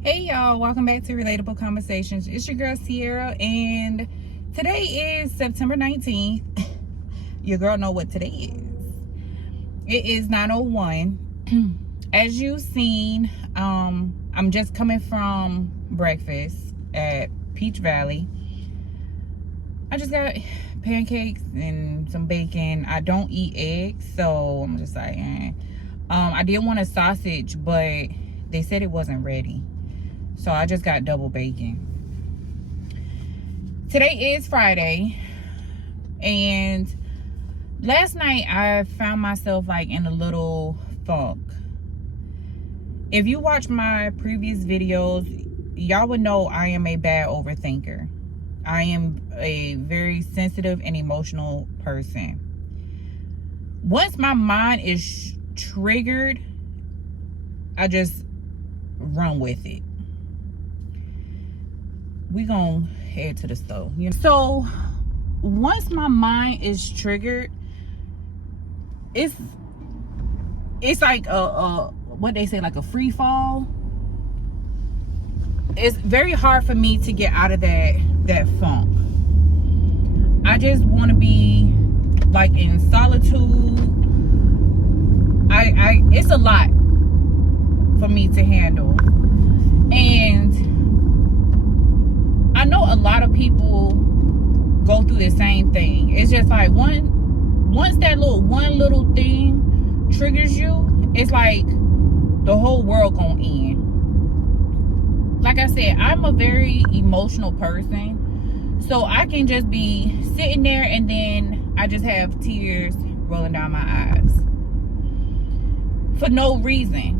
Hey y'all, welcome back to Relatable Conversations. It's your girl Sierra, and today is September 19th. Your girl know what today is. It is 9:01. As you've seen, I'm just coming from breakfast at Peach Valley. I just got pancakes and some bacon. I don't eat eggs, so I'm just like, I did want a sausage, but they said it wasn't ready. So I just got double bacon. Today is Friday. And last night I found myself like in a little funk. If you watch my previous videos, y'all would know I am a bad overthinker. I am a very sensitive and emotional person. Once my mind is triggered, I just run with it. We gonna head to the stove. So once my mind is triggered, it's like a what they say, like a free fall. It's very hard for me to get out of that funk. I just want to be like in solitude. It's a lot for me to handle, and I know a lot of people go through the same thing. It's just like once that one little thing triggers you, it's like the whole world gonna end. Like I said, I'm a very emotional person, so I can just be sitting there and then I just have tears rolling down my eyes for no reason.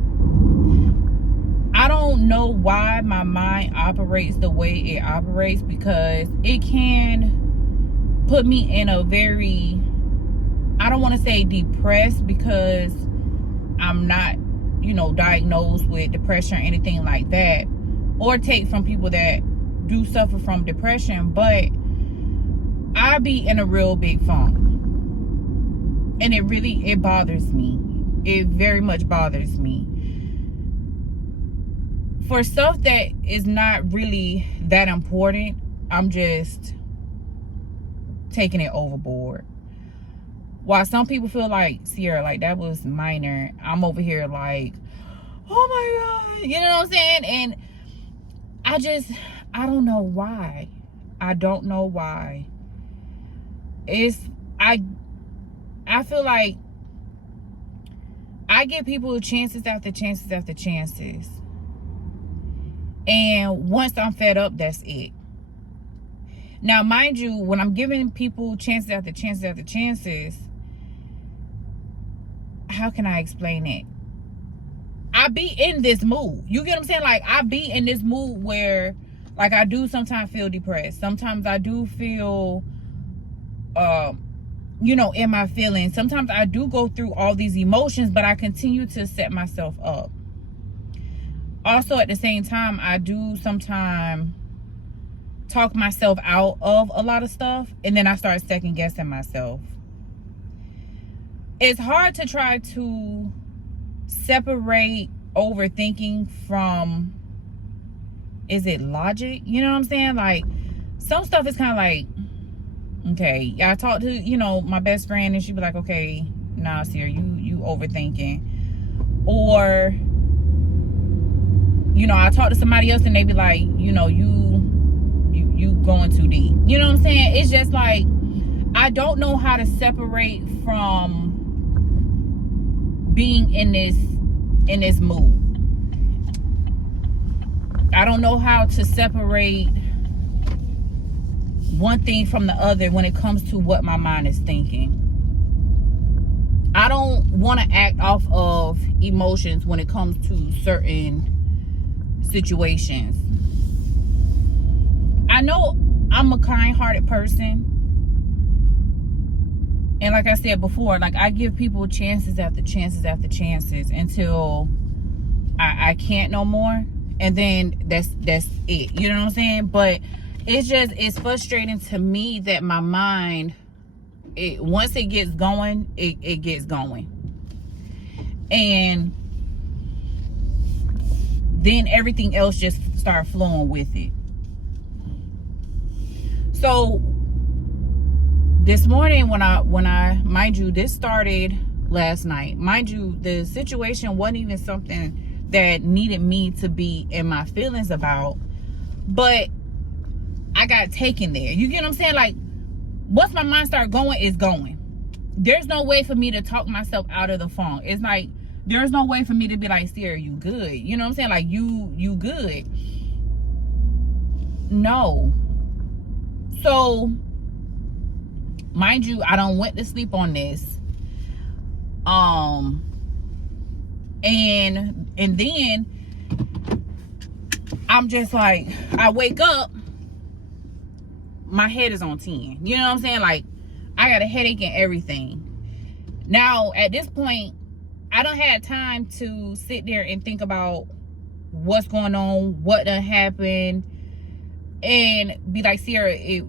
I don't know why my mind operates the way it operates, because it can put me in a very, I don't want to say depressed, because I'm not, diagnosed with depression or anything like that, or take from people that do suffer from depression, but I be in a real big funk. And it bothers me. It very much bothers me. For stuff that is not really that important, I'm just taking it overboard. While some people feel like, Sierra, like that was minor, I'm over here like, oh my God, you know what I'm saying? And I don't know why. I don't know why. I feel like I give people chances after chances after chances. And once I'm fed up, that's it. Now, mind you, when I'm giving people chances after chances after chances, how can I explain it? I be in this mood. You get what I'm saying? Like, I be in this mood where, like, I do sometimes feel depressed. Sometimes I do feel, in my feelings. Sometimes I do go through all these emotions, but I continue to set myself up. Also, at the same time, I do sometimes talk myself out of a lot of stuff, and then I start second guessing myself. It's hard to try to separate overthinking from, is it logic? You know what I'm saying? Like, some stuff is kind of like, okay, I talked to, my best friend, and she'd be like, okay, nah, Sierra, you overthinking. Or, I talk to somebody else and they be like, you going too deep. You know what I'm saying? It's just like, I don't know how to separate from being in this mood. I don't know how to separate one thing from the other when it comes to what my mind is thinking. I don't want to act off of emotions when it comes to certain situations. I know I'm a kind-hearted person. And like I said before, like I give people chances after chances after chances until I can't no more. And then that's it. You know what I'm saying? But it's frustrating to me that my mind, once it gets going, it gets going. And then everything else just start flowing with it. So this morning when I mind you, this started last night. Mind you, the situation wasn't even something that needed me to be in my feelings about, but I got taken there. You get what I'm saying? Like, once my mind started going, it's going. There's no way for me to talk myself out of the phone. It's like, there's no way for me to be like, Sierra, you good? You know what I'm saying? Like, you good. No. So, mind you, I don't went to sleep on this. And then I'm just like, I wake up, my head is on 10. You know what I'm saying? Like, I got a headache and everything. Now, at this point, I don't have time to sit there and think about what's going on, what done happened, and be like, Sierra, it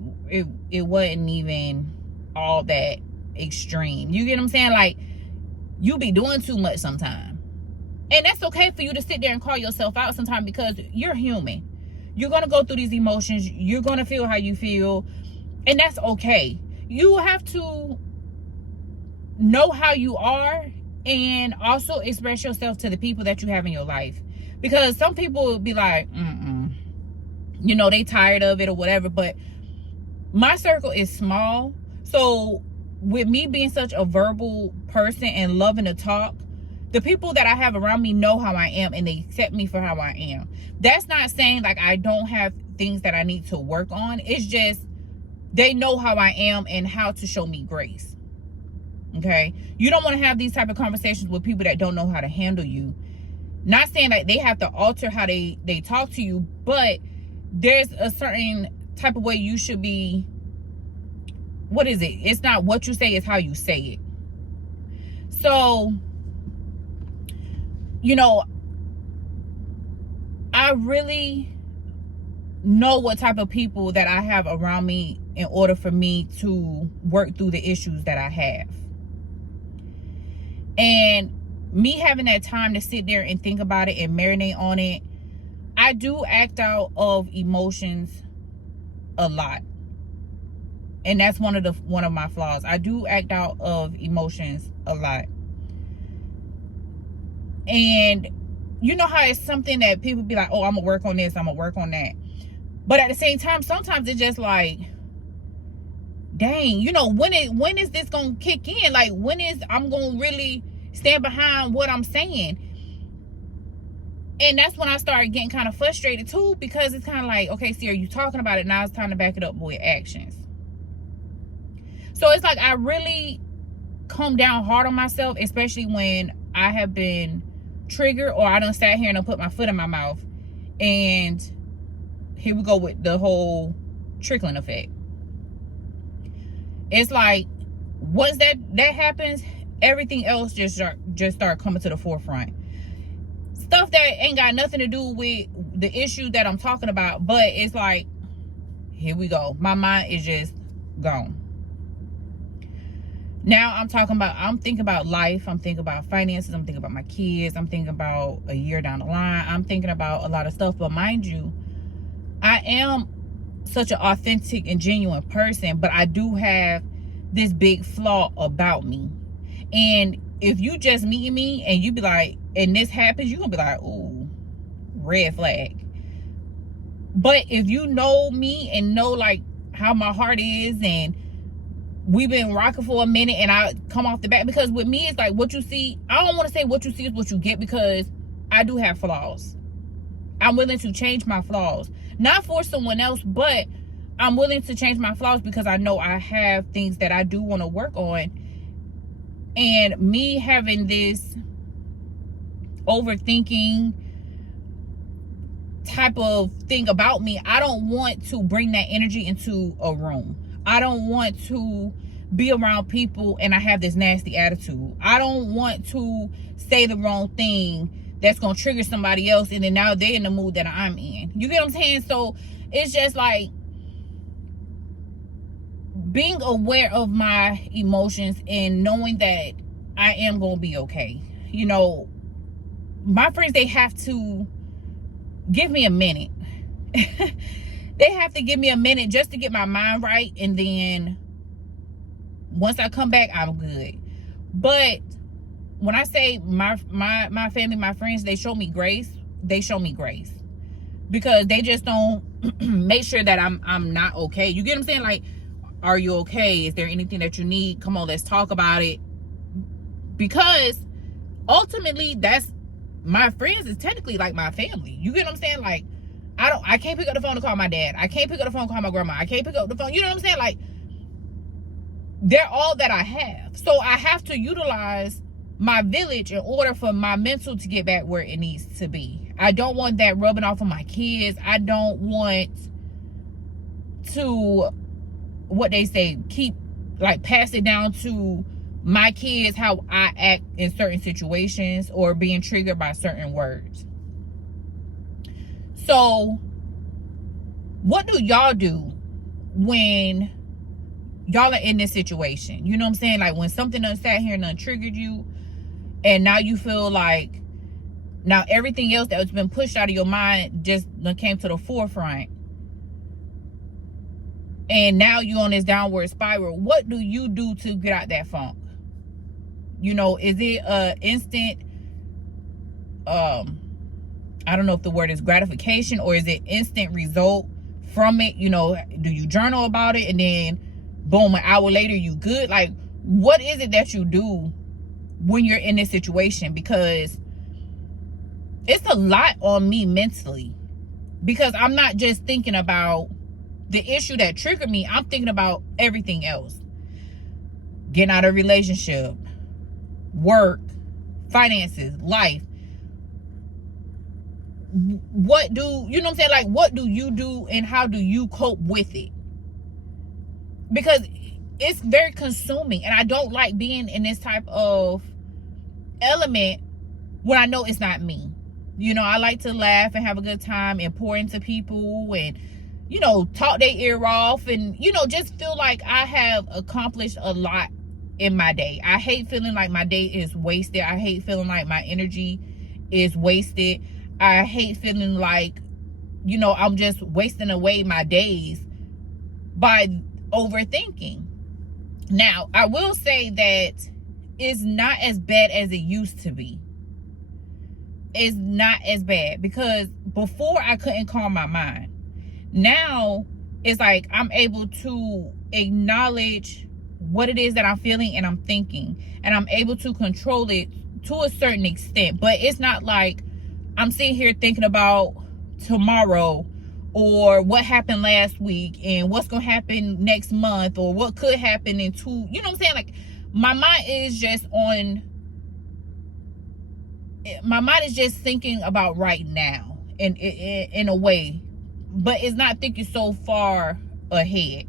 wasn't even all that extreme. You get what I'm saying? Like, you be doing too much sometimes. And that's okay for you to sit there and call yourself out sometimes, because you're human. You're going to go through these emotions. You're going to feel how you feel. And that's okay. You have to know how you are and also express yourself to the people that you have in your life. Because some people will be like, you know, they tired of it or whatever. But my circle is small. So with me being such a verbal person and loving to talk, the people that I have around me know how I am and they accept me for how I am. That's not saying like I don't have things that I need to work on. It's just they know how I am and how to show me grace. Okay? You don't want to have these type of conversations with people that don't know how to handle you. Not saying that they have to alter how they talk to you, but there's a certain type of way you should be. What is it? It's not what you say, it's how you say it. So, you know, I really know what type of people that I have around me in order for me to work through the issues that I have. And me having that time to sit there and think about it and marinate on it, I do act out of emotions a lot. And that's one of my flaws. I do act out of emotions a lot. And you know how it's something that people be like, oh, I'm gonna work on this, I'm gonna work on that. But at the same time, sometimes it's just like, dang, you know, when is this gonna kick in? Like, when is I'm gonna really stand behind what I'm saying? And that's when I started getting kind of frustrated too, because it's kind of like, okay, Sierra, you talking about it, now it's time to back it up with actions. So it's like I really come down hard on myself, especially when I have been triggered or I done sat here and I put my foot in my mouth. And here we go with the whole trickling effect. It's like once that happens, everything else just start coming to the forefront. Stuff that ain't got nothing to do with the issue that I'm talking about, but it's like, here we go. My mind is just gone. Now I'm thinking about life. I'm thinking about finances. I'm thinking about my kids. I'm thinking about a year down the line. I'm thinking about a lot of stuff. But mind you, I am such an authentic and genuine person, but I do have this big flaw about me. And if you just meet me and you be like, and this happens, you're gonna be like, ooh, red flag. But if you know me and know like how my heart is, and we've been rocking for a minute, and I come off the bat, because with me, it's like what you see. I don't want to say what you see is what you get, because I do have flaws. I'm willing to change my flaws. Not for someone else, but I'm willing to change my flaws because I know I have things that I do want to work on. And me having this overthinking type of thing about me, I don't want to bring that energy into a room. I don't want to be around people and I have this nasty attitude. I don't want to say the wrong thing that's gonna trigger somebody else, and then now they're in the mood that I'm in. You get what I'm saying? So it's just like being aware of my emotions and knowing that I am gonna be okay. You know, my friends, they have to give me a minute. They have to give me a minute just to get my mind right, and then once I come back, I'm good. But when I say my family, my friends, they show me grace. They show me grace because they just don't make sure that I'm not okay. You get what I'm saying? Like, are you okay? Is there anything that you need? Come on, let's talk about it. Because ultimately, that's my friends is technically like my family. You get what I'm saying? Like, I can't pick up the phone to call my dad. I can't pick up the phone to call my grandma. I can't pick up the phone. You know what I'm saying? Like, they're all that I have. So I have to utilize my village in order for my mental to get back where it needs to be. I don't want that rubbing off on my kids. I don't want to, what they say, keep, like, pass it down to my kids how I act in certain situations or being triggered by certain words. So what do y'all do when y'all are in this situation? You know what I'm saying? Like, when something done sat here and done triggered you, and now you feel like now everything else that's been pushed out of your mind just came to the forefront, and now you're on this downward spiral. What do you do to get out that funk? You know, is it a instant I don't know if the word is gratification, or is it instant result from it? You know, do you journal about it and then boom, an hour later you good? Like, what is it that you do when you're in this situation? Because it's a lot on me mentally, because I'm not just thinking about the issue that triggered me. I'm thinking about everything else. Getting out of a relationship, work, finances, life. What do, you know what I'm saying? Like, what do you do and how do you cope with it? Because it's very consuming, and I don't like being in this type of element when I know it's not me. You know, I like to laugh and have a good time and pour into people and, you know, talk their ear off and, you know, just feel like I have accomplished a lot in my day. I hate feeling like my day is wasted. I hate feeling like my energy is wasted. I hate feeling like, you know, I'm just wasting away my days by overthinking. Now, I will say that it's not as bad as it used to be. It's not as bad, because before I couldn't calm my mind. Now it's like I'm able to acknowledge what it is that I'm feeling and I'm thinking, and I'm able to control it to a certain extent. But it's not like I'm sitting here thinking about tomorrow or what happened last week and what's gonna happen next month or what could happen in two, you know what I'm saying? Like, my mind is just thinking about right now in a way, but it's not thinking so far ahead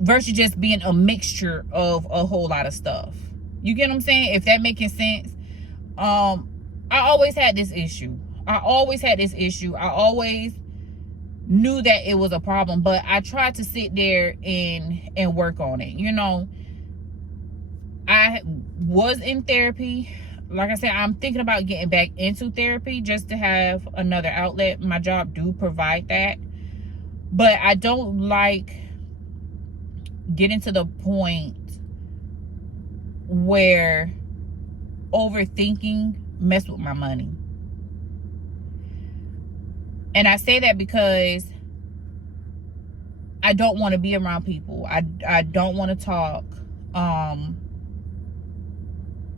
versus just being a mixture of a whole lot of stuff. You get what I'm saying? If that making sense. I always had this issue. I always knew that it was a problem, but I tried to sit there and work on it. You know, I was in therapy. Like I said, I'm thinking about getting back into therapy just to have another outlet. My job do provide that, but I don't like getting to the point where overthinking mess with my money. And I say that because I don't want to be around people. I don't want to talk.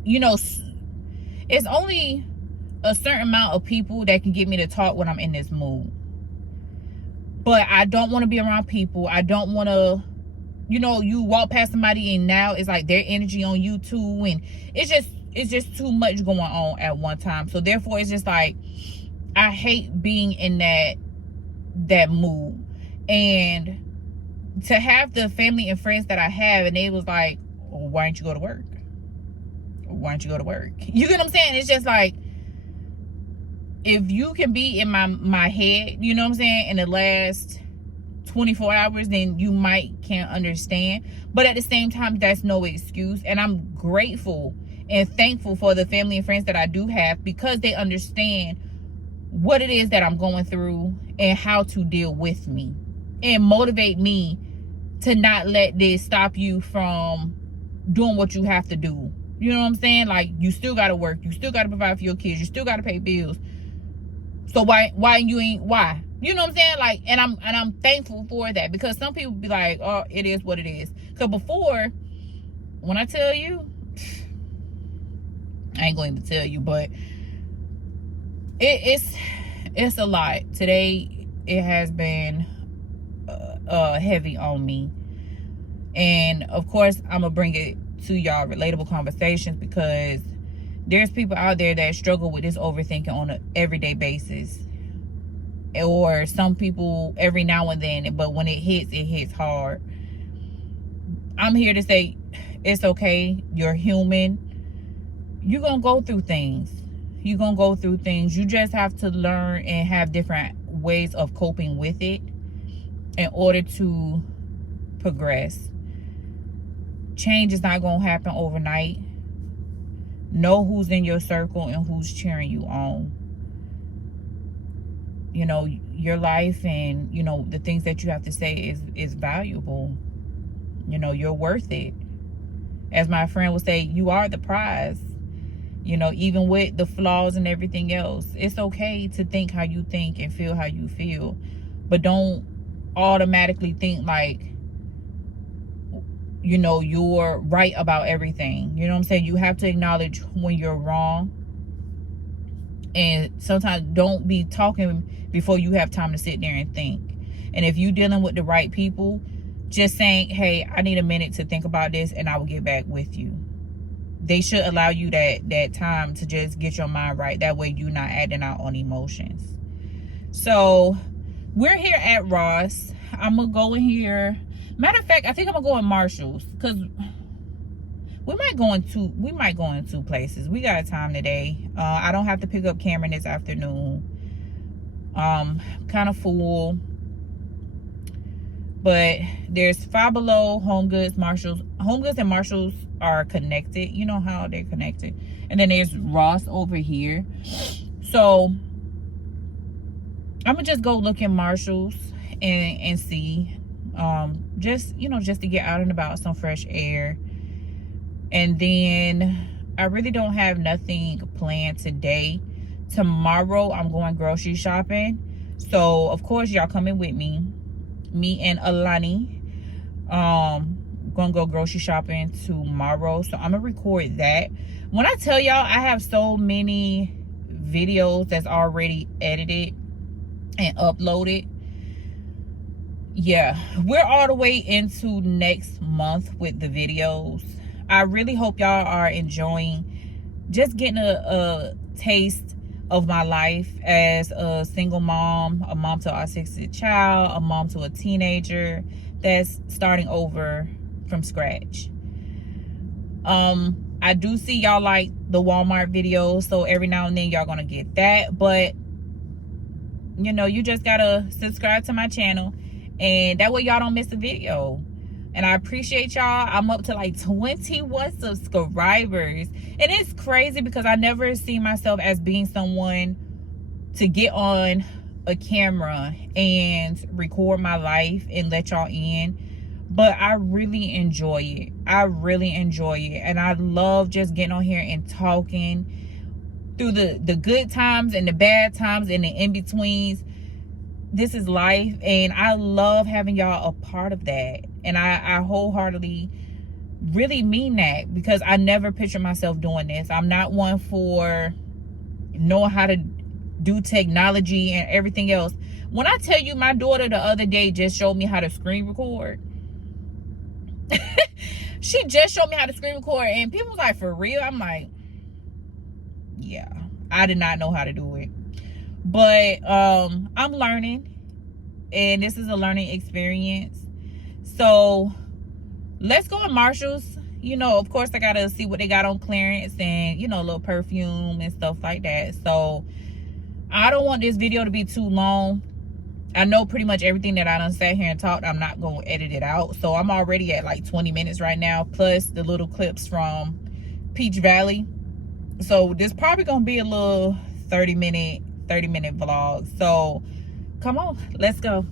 You know, it's only a certain amount of people that can get me to talk when I'm in this mood. But I don't want to be around people. I don't want to, you walk past somebody and now it's like their energy on you too. And it's just too much going on at one time. So therefore it's just like, I hate being in that mood. And to have the family and friends that I have, and they was like, well, why don't you go to work? Why don't you go to work? You get what I'm saying? It's just like, if you can be in my head, you know what I'm saying, in the last 24 hours, then you can't understand. But at the same time, that's no excuse. And I'm grateful and thankful for the family and friends that I do have, because they understand what it is that I'm going through and how to deal with me, and motivate me to not let this stop you from doing what you have to do. You know what I'm saying? Like, you still got to work. You still got to provide for your kids. You still got to pay bills. So why you ain't, why? You know what I'm saying? Like, and I'm thankful for that, because some people be like, oh, it is what it is. Because before, when I tell you, I ain't going to tell you, but it's a lot. Today, it has been heavy on me. And of course, I'm going to bring it to y'all relatable conversations, because there's people out there that struggle with this overthinking on an everyday basis, or some people every now and then, but when it hits hard. I'm here to say it's okay. You're human. You're gonna go through things. You just have to learn and have different ways of coping with it in order to progress. Change is not gonna happen overnight. Know who's in your circle and who's cheering you on. Your life and, the things that you have to say is valuable. You're worth it. As my friend would say, you are the prize. Even with the flaws and everything else, it's okay to think how you think and feel how you feel. But don't automatically think like, you're right about everything. You know what I'm saying? You have to acknowledge when you're wrong. And sometimes don't be talking before you have time to sit there and think. And if you're dealing with the right people, just saying, hey, I need a minute to think about this and I will get back with you. They should allow you that time to just get your mind right. That way you're not acting out on emotions. So we're here at Ross. I'm going to go in here. Matter of fact, I think I'm going to go in Marshall's, because we might go in two places. We got time today. I don't have to pick up Cameron this afternoon. Kind of full. But there's Five Below, Home Goods, Marshalls. Home Goods and Marshalls are connected. You know how they're connected. And then there's Ross over here. So I'm gonna just go look in Marshalls and see. Just to get out and about, some fresh air. And then I really don't have nothing planned today. Tomorrow I'm going grocery shopping. So of course y'all coming with me. Me and Alani. Gonna go grocery shopping tomorrow. So I'm gonna record that. When I tell y'all I have so many videos that's already edited and uploaded. Yeah, we're all the way into next month with the videos. I really hope y'all are enjoying just getting a taste of my life as a single mom, a mom to an autistic child, a mom to a teenager that's starting over from scratch. I do see y'all like the Walmart videos, so every now and then y'all gonna get that. But you just gotta subscribe to my channel, and that way y'all don't miss a video. And I appreciate y'all. I'm up to like 21 subscribers. And it's crazy because I never see myself as being someone to get on a camera and record my life and let y'all in. But I really enjoy it. I really enjoy it. And I love just getting on here and talking through the good times and the bad times and the in-betweens. This is life, and I love having y'all a part of that. And I wholeheartedly really mean that, because I never pictured myself doing this. I'm not one for knowing how to do technology and everything else. When I tell you, my daughter the other day just showed me how to screen record. She just showed me how to screen record, and people was like, for real? I'm like, yeah, I did not know how to do it. But I'm learning, and this is a learning experience. So let's go in Marshall's. You know, of course, I gotta see what they got on clearance, and, you know, a little perfume and stuff like that. So I don't want this video to be too long. I know pretty much everything that I done sat here and talked. I'm not going to edit it out. So I'm already at like 20 minutes right now, plus the little clips from Peach Valley. So this probably going to be a little 30 minute vlog. So come on, let's go.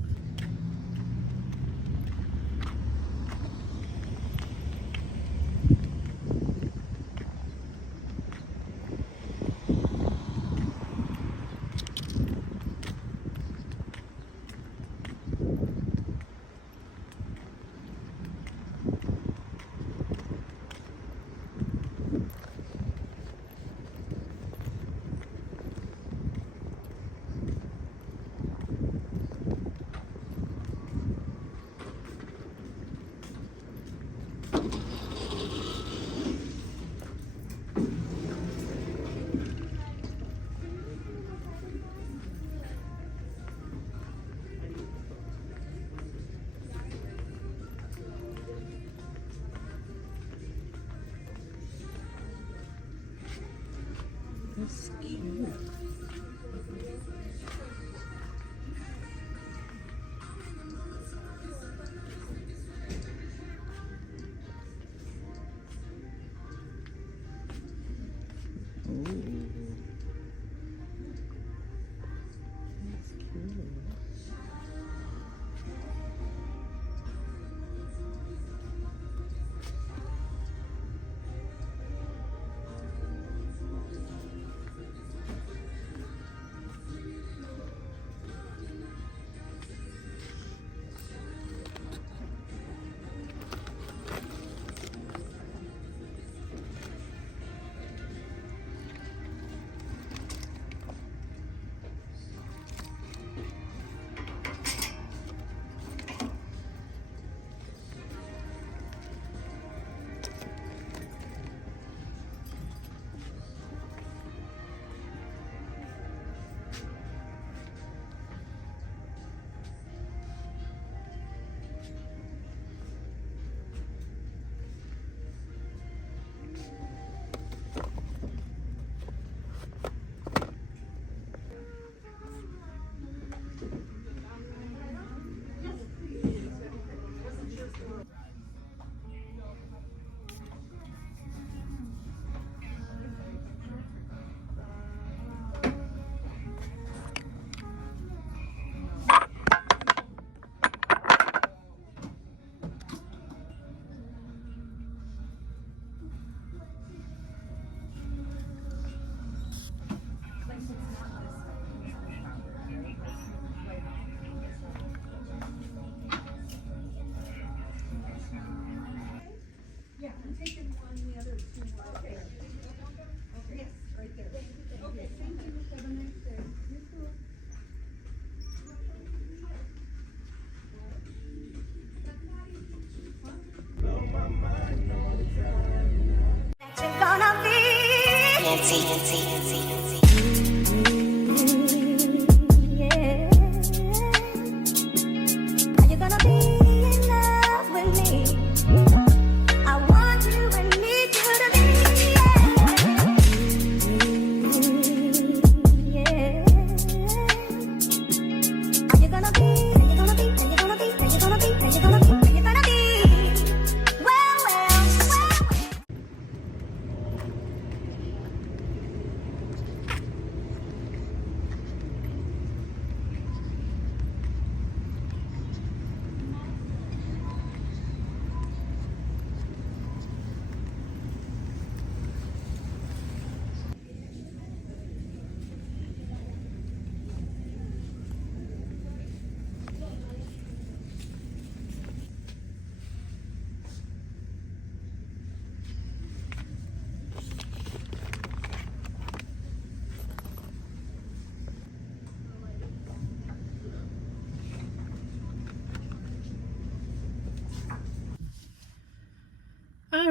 That's cute.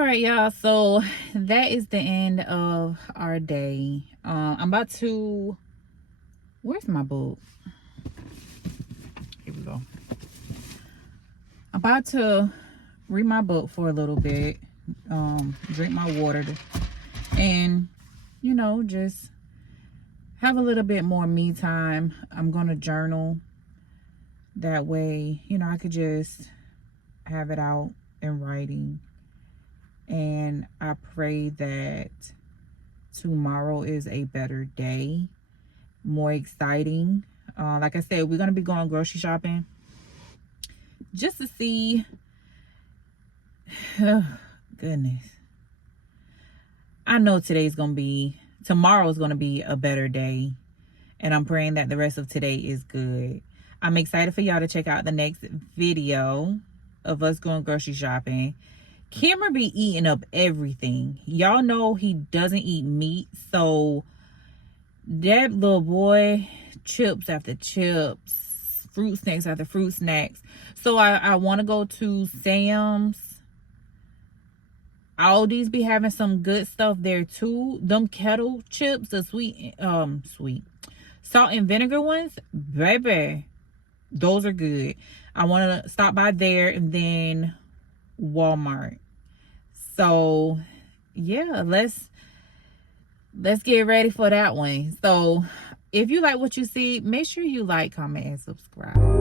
right, y'all, so that is the end of our day. I'm about to, where's my book? Here we go. I'm about to read my book for a little bit, drink my water, and you know, just have a little bit more me time. I'm gonna journal. That way, you know, I could just have it out in writing. And I pray that tomorrow is a better day, more exciting. Like I said, we're gonna be going grocery shopping just to see. Oh, goodness. I know tomorrow's gonna be a better day, and I'm praying that the rest of today is good. I'm excited for y'all to check out the next video of us going grocery shopping. Cameron be eating up everything. Y'all know he doesn't eat meat, so that little boy, chips after chips, fruit snacks after fruit snacks. So I want to go to Sam's. Aldi's be having some good stuff there too. Them kettle chips, the sweet salt and vinegar ones, baby, those are good. I want to stop by there, and then Walmart. So yeah, let's get ready for that one. So if you like what you see, make sure you like, comment, and subscribe.